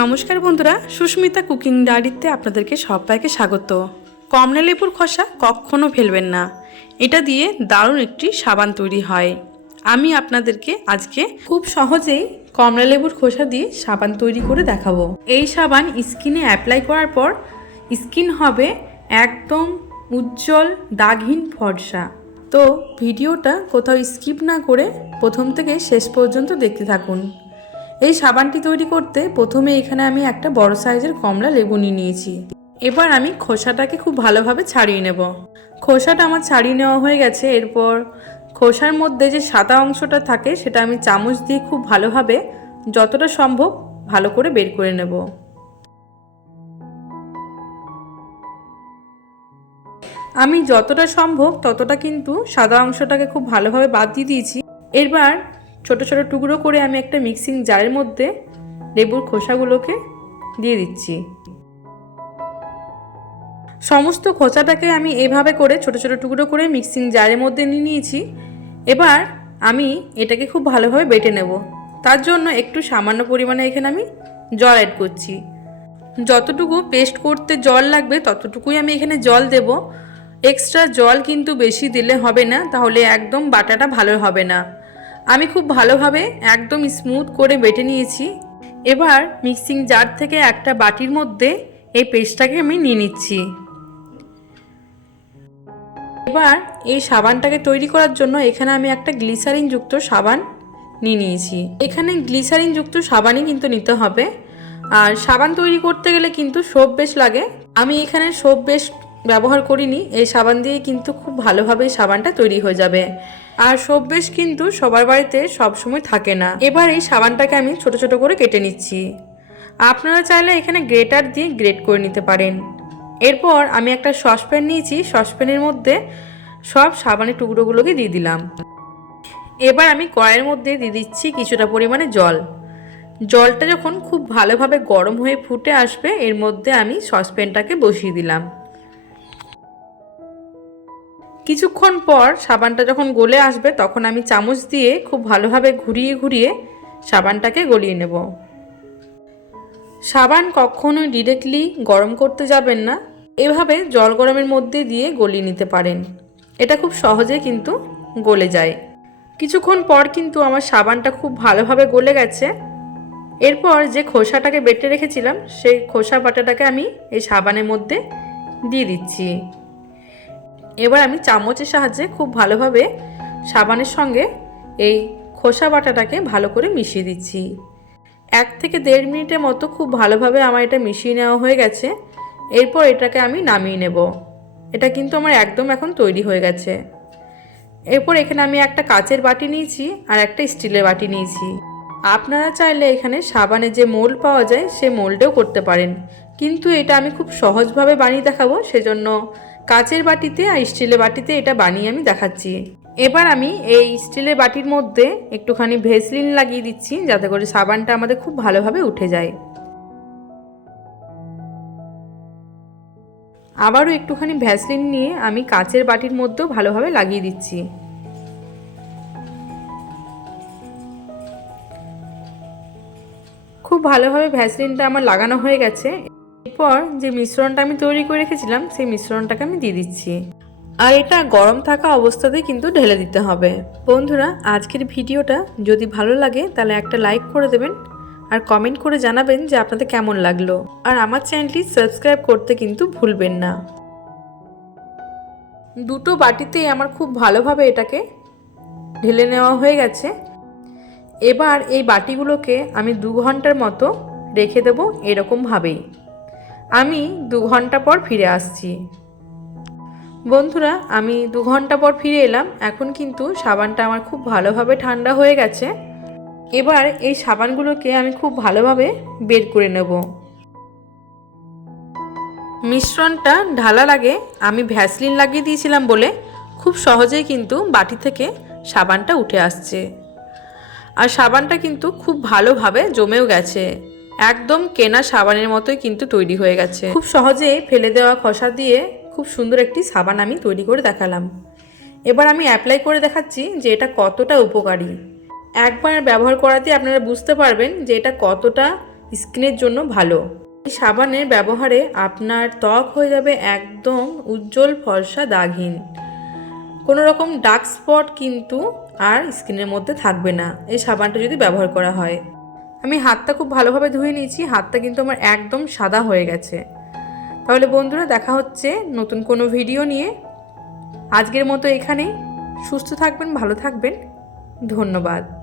নমস্কার বন্ধুরা, সুস্মিতা কুকিং ডায়েরিতে আপনাদেরকে সবাইকে স্বাগত। কমলা লেবুর খোসা কখনো ফেলবেন না, এটা দিয়ে দারুণ একটি সাবান তৈরি হয়। আমি আপনাদেরকে আজকে খুব সহজেই কমলা লেবুর খোসা দিয়ে সাবান তৈরি করে দেখাবো। এই সাবান স্কিনে অ্যাপ্লাই করার পর স্কিন হবে একদম উজ্জ্বল দাগহীন ফর্সা। তো ভিডিওটা কোথাও স্কিপ না করে প্রথম থেকে শেষ পর্যন্ত দেখতে থাকুন। এই সাবানটি তৈরি করতে প্রথমে এখানে আমি একটা বড় সাইজের কমলা লেবু নিয়েছি। এবার আমি খোসাটাকে খুব ভালোভাবে ছাড়িয়ে নেব। খোসাটা আমার ছাড়িয়ে নেওয়া হয়ে গেছে। এরপর খোসার মধ্যে যে সাদা অংশটা থাকে সেটা আমি চামচ দিয়ে খুব ভালোভাবে যতটা সম্ভব ভালো করে বের করে নেব। আমি যতটা সম্ভব ততটা কিন্তু সাদা অংশটাকে খুব ভালোভাবে বাদ দিয়ে দিয়েছি। এবার ছোট ছোট টুকরো করে আমি একটা মিক্সিং জারের মধ্যে লেবুর খোসাগুলোকে দিয়ে দিচ্ছি। সমস্ত খোসাটাকে আমি এভাবে করে ছোট ছোট টুকরো করে মিক্সিং জারের মধ্যে নিয়ে নিয়েছি। এবার আমি এটাকে খুব ভালোভাবে বেটে নেব। তার জন্য একটু সামান্য পরিমাণে এখানে আমি জল অ্যাড করছি। যতটুকু পেস্ট করতে জল লাগবে ততটুকুই আমি এখানে জল দেব। এক্সট্রা জল কিন্তু বেশি দিলে হবে না, তাহলে একদম বাটাটা ভালো হবে না। আমি খুব ভালোভাবে একদম স্মুথ করে বেটে নিয়েছি। এবার মিক্সিং জার থেকে একটা বাটির মধ্যে এই পেস্টটাকে আমি নিয়ে নিচ্ছি। এবার এই সাবানটাকে তৈরি করার জন্য এখানে আমি একটা গ্লিসারিন যুক্ত সাবান নিয়েছি। এখানে গ্লিসারিন যুক্ত সাবানই কিন্তু নিতে হবে। আর সাবান তৈরি করতে গেলে কিন্তু সোপ বেশ লাগে। আমি এখানে সোপ বেশ ব্যবহার করিনি, এই সাবান দিয়ে কিন্তু খুব ভালোভাবে সাবানটা তৈরি হয়ে যাবে। আর সোপ বেশ কিন্তু সবার বাড়িতে সবসময় থাকে না। এবার এই সাবানটাকে আমি ছোট ছোট করে কেটে নিচ্ছি। আপনারা চাইলে এখানে গ্রেটার দিয়ে গ্রেট করে নিতে পারেন। এরপর আমি একটা সসপ্যান নিয়েছি, সসপ্যানের মধ্যে সব সাবানের টুকরোগুলোকে দিয়ে দিলাম। এবার আমি কড়াইয়ের মধ্যে দিয়ে দিচ্ছি কিছুটা পরিমাণে জল। জলটা যখন খুব ভালোভাবে গরম হয়ে ফুটে আসবে এর মধ্যে আমি সসপ্যানটাকে বসিয়ে দিলাম। কিছুক্ষণ পর সাবানটা যখন গলে আসবে তখন আমি চামচ দিয়ে খুব ভালোভাবে ঘুরিয়ে ঘুরিয়ে সাবানটাকে গলিয়ে নেব। সাবান কখনোই ডিরেক্টলি গরম করতে যাবেন না, এভাবে জল গরমের মধ্যে দিয়ে গলিয়ে নিতে পারেন। এটা খুব সহজে কিন্তু গলে যায়। কিছুক্ষণ পর কিন্তু আমার সাবানটা খুব ভালোভাবে গলে গেছে। এরপর যে খোসাটাকে বেটে রেখেছিলাম সেই খোসা বাটাটাকে আমি এই সাবানের মধ্যে দিয়ে দিচ্ছি। এবার আমি চামচের সাহায্যে খুব ভালোভাবে সাবানের সঙ্গে এই খোসা বাটাটাকে ভালো করে মিশিয়ে দিচ্ছি। 1 থেকে 1.5 মিনিটের মতো খুব ভালোভাবে আমার এটা মিশিয়ে নেওয়া হয়ে গেছে। এরপর এটাকে আমি নামিয়ে নেব। এটা কিন্তু আমার একদম এখন তৈরি হয়ে গেছে। এরপর এখানে আমি একটা কাচের বাটি নিয়েছি আর একটা স্টিলের বাটি নিয়েছি। আপনারা চাইলে এখানে সাবানের যে মোল্ড পাওয়া যায় সে মোল্ডেও করতে পারেন, কিন্তু এটা আমি খুব সহজভাবে বানিয়ে দেখাবো, সেজন্য কাচের বাটিতে আর স্টিলের বাটিতে এটা বানিয়ে আমি দেখাচ্ছি। এবার আমি এই স্টিলের বাটির মধ্যে একটুখানি ভেসলিন লাগিয়ে দিচ্ছি যাতে করে সাবানটা আমাদের খুব ভালোভাবে উঠে যায়। আবারও একটুখানি ভ্যাসলিন নিয়ে আমি কাচের বাটির মধ্যেও ভালোভাবে লাগিয়ে দিচ্ছি। খুব ভালোভাবে ভ্যাসলিনটা আমার লাগানো হয়ে গেছে। এরপর যে মিশ্রণটা আমি তৈরি করে রেখেছিলাম সেই মিশ্রণটাকে আমি দিয়ে দিচ্ছি। আর এটা গরম থাকা অবস্থাতেই কিন্তু ঢেলে দিতে হবে। বন্ধুরা, আজকের ভিডিওটা যদি ভালো লাগে তাহলে একটা লাইক করে দেবেন আর কমেন্ট করে জানাবেন যে আপনাদের কেমন লাগলো। আর আমার চ্যানেলটি সাবস্ক্রাইব করতে কিন্তু ভুলবেন না। দুটো বাটিতেই আমার খুব ভালোভাবে এটাকে ঢেলে নেওয়া হয়ে গেছে। এবার এই বাটিগুলোকে আমি 2 ঘন্টার মতো রেখে দেব এরকমভাবেই। আমি 2 ঘন্টা পর ফিরে আসছি। বন্ধুরা, আমি 2 ঘন্টা পর ফিরে এলাম। এখন কিন্তু সাবানটা আমার খুব ভালোভাবে ঠান্ডা হয়ে গেছে। এবার এই সাবানগুলোকে আমি খুব ভালোভাবে বের করে নেব। মিশ্রণটা ঢালার আগে আমি ভ্যাসলিন লাগিয়ে দিয়েছিলাম বলে খুব সহজেই কিন্তু বাটি থেকে সাবানটা উঠে আসছে। আর সাবানটা কিন্তু খুব ভালোভাবে জমেও গেছে, একদম কেনা সাবানের মতোই কিন্তু তৈরি হয়ে গেছে। খুব সহজে ফেলে দেওয়া খোসা দিয়ে খুব সুন্দর একটি সাবান আমি তৈরি করে দেখালাম। এবার আমি অ্যাপ্লাই করে দেখাচ্ছি যে এটা কতটা উপকারী। একবার ব্যবহার করাতে আপনারা বুঝতে পারবেন যে এটা কতটা স্কিনের জন্য ভালো। এই সাবানের ব্যবহারে আপনার ত্বক হয়ে যাবে একদম উজ্জ্বল ফর্সা দাগহীন। কোনো রকম ডার্ক স্পট কিন্তু আর স্কিনের মধ্যে থাকবে না এই সাবানটা যদি ব্যবহার করা হয়। আমি হাতটা খুব ভালোভাবে ধুয়ে নিয়েছি, হাতটা কিন্তু আমার একদম সাদা হয়ে গেছে। তাহলে বন্ধুরা, দেখা হচ্ছে নতুন কোনো ভিডিও নিয়ে। আজকের মতো এখানেই। সুস্থ থাকবেন, ভালো থাকবেন। ধন্যবাদ।